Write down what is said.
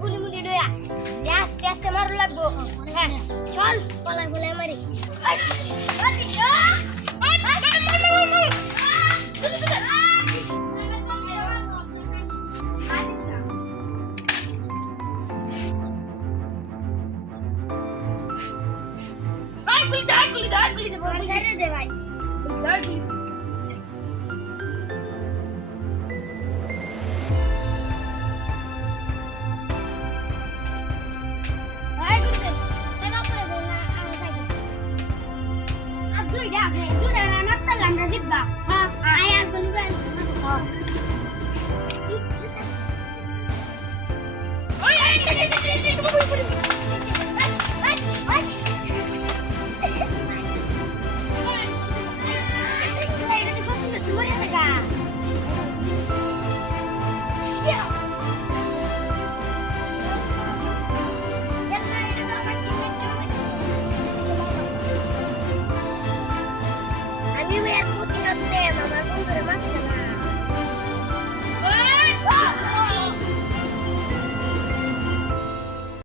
গুলি মুড়ি ডোয়া আস্তে আস্তে মারু লাগবো হ্যাঁ চল পলা গোলায় মারি গুলি দা গুলি দা গুলি দা গুলি দে ভাই। দা গুলি ากเด็กด้วย